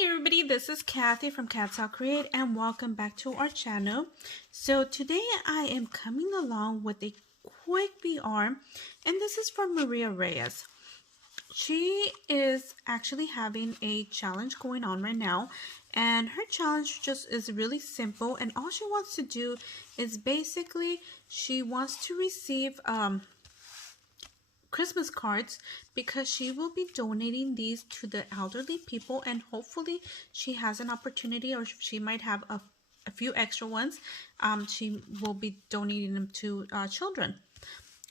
Hi everybody, this is Kathy from katzelcreate and welcome back to our channel. So today I am coming along with a quick VR and this is from Maria Reyes. She is actually having a challenge going on right now, and her challenge just is really simple, and all she wants to do is basically she wants to receive Christmas cards because she will be donating these to the elderly people, and hopefully she has an opportunity, or she might have a few extra ones. She will be donating them to children.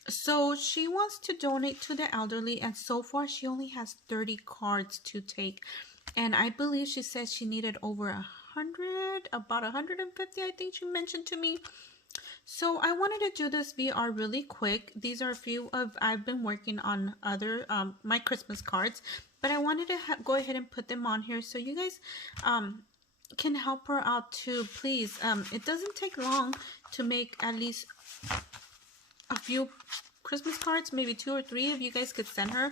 So she wants to donate to the elderly, and so far she only has 30 cards to take, and I believe she said she needed over 100, about 150 I think she mentioned to me. So I wanted to do this VR really quick. These are a few of I've been working on other my Christmas cards, but I wanted to go ahead and put them on here so you guys can help her out too. Please, it doesn't take long to make at least a few Christmas cards, maybe 2 or 3 if you guys could send her.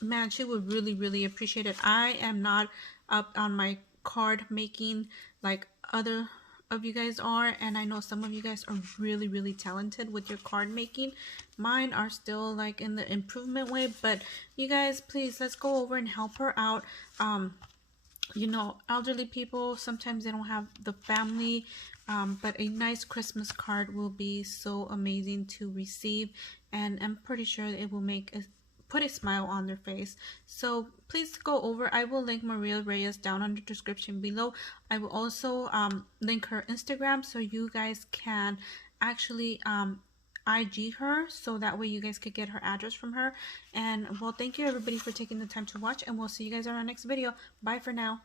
Man, she would really appreciate it. I am not up on my card making like other of you guys are, and I know some of you guys are really talented with your card making. Mine are still like in the improvement way, but you guys, please, let's go over and help her out. You know, elderly people, sometimes they don't have the family, but a nice Christmas card will be so amazing to receive, and I'm pretty sure it will put a smile on their face. So please go over. I will link Maria Reyes down on the description below. I will also link her Instagram so you guys can actually IG her, so that way you guys could get her address from her. And well, thank you everybody for taking the time to watch, and we'll see you guys on our next video. Bye for now.